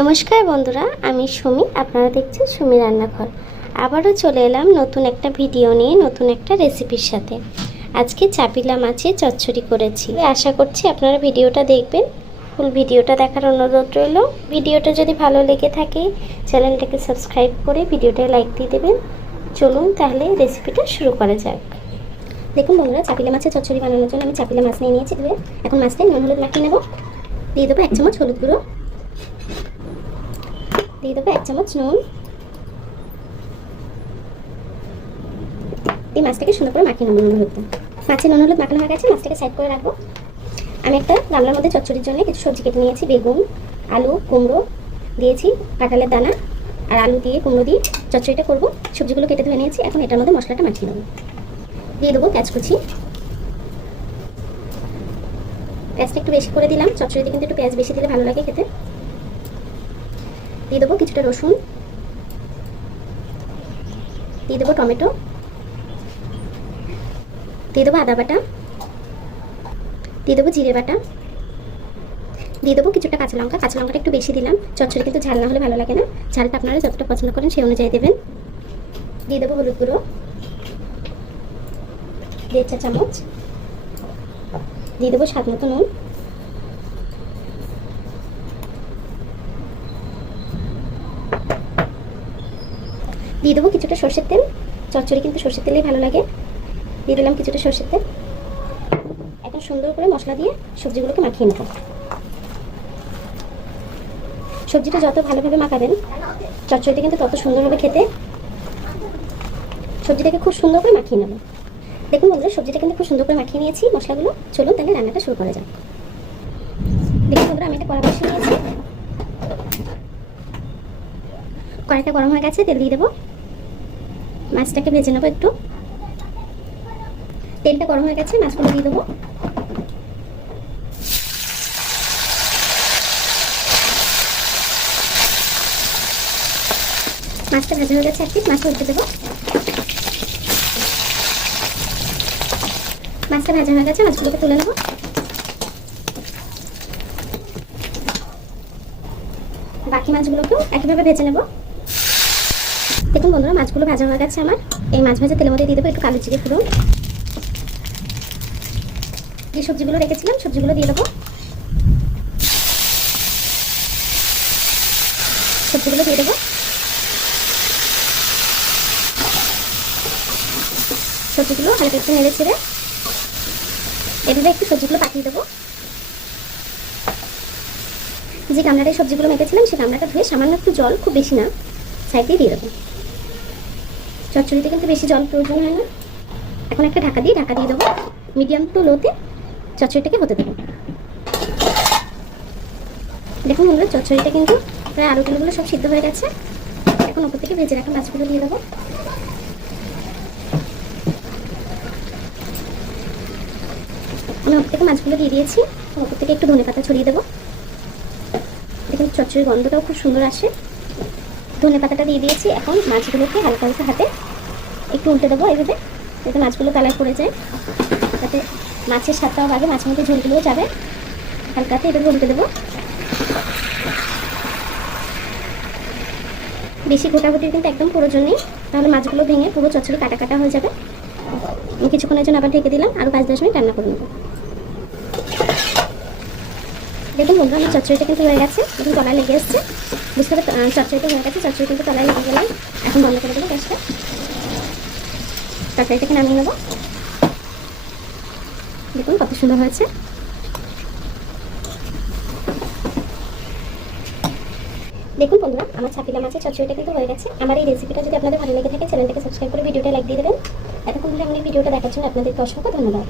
নমস্কার বন্ধুরা, আমি সুমি, আপনারা দেখছেন সুমি রান্নাঘর। আবারও চলে এলাম নতুন একটা ভিডিও নিয়ে, নতুন একটা রেসিপির সাথে। আজকে চাপিলা মাছের চচ্চড়ি করেছি। আশা করছি আপনারা ভিডিওটা দেখবেন। ফুল ভিডিওটা দেখার অনুরোধ রইল। ভিডিওটা যদি ভালো লেগে থাকে, চ্যানেলটাকে সাবস্ক্রাইব করে ভিডিওটা লাইক দিয়ে দেবেন। চলুন তাহলে রেসিপিটা শুরু করা যাক। দেখুন বন্ধুরা, চাপিলা মাছের চচ্চড়ি বানানোর জন্য আমি চাপিলা মাছ নিয়ে নিয়েছি। এখন মাছটা নুন, হলুদ মাখিয়ে নেব। দিয়ে দেবো এক চামচ হলুদ গুঁড়ো। দিয়ে দেবো এক চামচ নুন। এই মাছটাকে সুন্দর করে মাখিয়ে নেব নুন হলুদটা মাছের নুন হলুদ মাখানো হয়ে গেছে, মাছটাকে সাইড করে রাখব। আমি একটা গামলার মধ্যে চচ্চড়ির জন্য কিছু সবজি কেটে নিয়েছি, বেগুন, আলু, কুমড়ো দিয়েছি কাঁঠালের দানা আর আলু দিয়ে কুমড়ো দিয়ে চচ্চড়িটা করব। সবজিগুলো কেটে ধুয়ে নিয়েছি, এখন এটার মধ্যে মশলাটা মাখিয়ে নেব। দিয়ে দেবো পেঁয়াজ কুচি। পেঁয়াজটা একটু বেশি করে দিলাম, চচ্চড়িতে কিন্তু একটু পেঁয়াজ বেশি দিলে ভালো লাগে খেতে। দিয়ে দেবো কিছুটা রসুন। দিয়ে দেবো টমেটো। দিয়ে দেবো আদা বাটা। দিয়ে দেবো জিরে বাটা। দিয়ে দেবো কিছুটা কাঁচা লঙ্কা। কাঁচা লঙ্কাটা একটু বেশি দিলাম। চচ্চড়ি কিন্তু ঝাল না হলে ভালো লাগে না। ঝালটা আপনারা যতটা পছন্দ করেন সেই অনুযায়ী দেবেন। দিয়ে দেবো হলুদ গুঁড়ো। দেড় চা চামচ। দিয়ে দেবো স্বাদ মতো নুন। দিয়ে দেবো কিছুটা সর্ষের তেল। চচ্চড়ি কিন্তু সর্ষের তেলেই ভালো লাগে। দিয়ে দিলাম কিছুটা সর্ষের তেল। এখন সুন্দর করে মশলা দিয়ে সবজিগুলোকে মাখিয়ে নেব। সবজিটা যত ভালোভাবে মাখাবেন, চচ্চড়িটা কিন্তু তত সুন্দর হবে খেতে। সবজিটাকে খুব সুন্দর করে মাখিয়ে নেব। দেখুন বন্ধুরা, সবজিটা কিন্তু খুব সুন্দর করে মাখিয়ে নিয়েছি। মশলাগুলো চলুন তাহলে রান্নাটা শুরু করা যাক। দেখুন বন্ধুরা, আমি একটা কড়া বসে নিয়েছি। কড়াইটা গরম হয়ে গেছে, তেল দিয়ে দেবো। মাছটাকে ভেজে নেব একটু। তেলটা গরম হয়ে গেছে, মাছগুলো দিয়ে দেবো। মাছটা ভাজা হয়ে গেছে এক পিস, মাছটা উঠতে দেবো। মাছটা ভাজা হয়ে গেছে, মাছগুলোকে তুলে নেব। বাকি মাছগুলোকেও একইভাবে ভেজে নেব। দেখুন বন্ধুরা, মাছগুলো ভাজা হয়ে গেছে আমার। এই মাছ ভাজা তেলের মধ্যে দিয়ে দেবো একটু কালো জিরে ফুরো যে সবজিগুলো রেখেছিলাম, সবজিগুলো দিয়ে দেবো। সবজিগুলো দিয়ে দেবো। সবজিগুলো হালকা একটু নেড়ে ছেড়ে এভাবে একটু সবজিগুলো পাঠিয়ে দেবো। যে গামলাটায় সবজিগুলো মেখেছিলাম সেই গামলাটা ধুয়ে সামান্য একটু জল, খুব বেশি না, সাইডে দিয়ে দেবো। চচ্চড়িতে কিন্তু বেশি জল প্রয়োজন হয় না। এখন একটা ঢাকা দিয়ে ঢাকা দিয়ে দেবো। মিডিয়াম টু লোতে চচ্চড়িটাকে হতে দেবো। দেখুন বন্ধুরা, চচ্চড়িটা কিন্তু প্রায় আলু টালুগুলো সব সিদ্ধ হয়ে গেছে। এখন ওপর থেকে ভেজে রাখা মাছগুলো দিয়ে দেবো। আমি ওপর থেকে মাছগুলো দিয়ে দিয়েছি। ওপর থেকে একটু ধনে পাতা ছড়িয়ে দেবো। দেখুন চচ্চড়ির গন্ধটাও খুব সুন্দর আসে। ধনে পাতাটা দিয়ে দিয়েছি। এখন মাছগুলোকে হালকা হালকা হাতে একটু উল্টে দেবো এইভাবে, যাতে মাছগুলো কালার পড়ে যায়। যাতে মাছের স্বাদটাও বাড়বে মাছের মধ্যে ঝোলগুলোও যাবে। হালকাতে এভাবে উল্টে দেবো। বেশি গোটাগুটির কিন্তু একদম প্রয়োজন নেই। তাহলে মাছগুলো ভেঙে পুরো চচ্চড়ি কাটা কাটা হয়ে যাবে। কিছুক্ষণের জন্য আবার ঢেকে দিলাম, আরও পাঁচ দশ মিনিট রান্না করে নেব। দেখুন বন্ধু আমার চচ্চড়িটা কিন্তু হয়ে গেছে, এখন তলায় লেগে এসছে। বুঝতে পারতে চচ্চড়িটা হয়ে গেছে, চচ্চড়ি কিন্তু তলায় লেগে গেলাম। এখন বন্ধ করে দেবো গ্যাসটা। তরকারিটাকে নামিয়ে নেব। দেখুন কত সুন্দর হয়েছে। দেখুন বন্ধুরা, আমার ছাপিলা মাছের চচ্চড়িটা কিন্তু হয়ে গেছে। আমার এই রেসিপিটা যদি আপনাদের ভালো লেগে থাকে চ্যানেলটাকে সাবস্ক্রাইব করে ভিডিওটা লাইক দিয়ে দেবেন। এতক্ষণ ধরে এই ভিডিওটা দেখার জন্য আপনাদেরকে অসংখ্য ধন্যবাদ।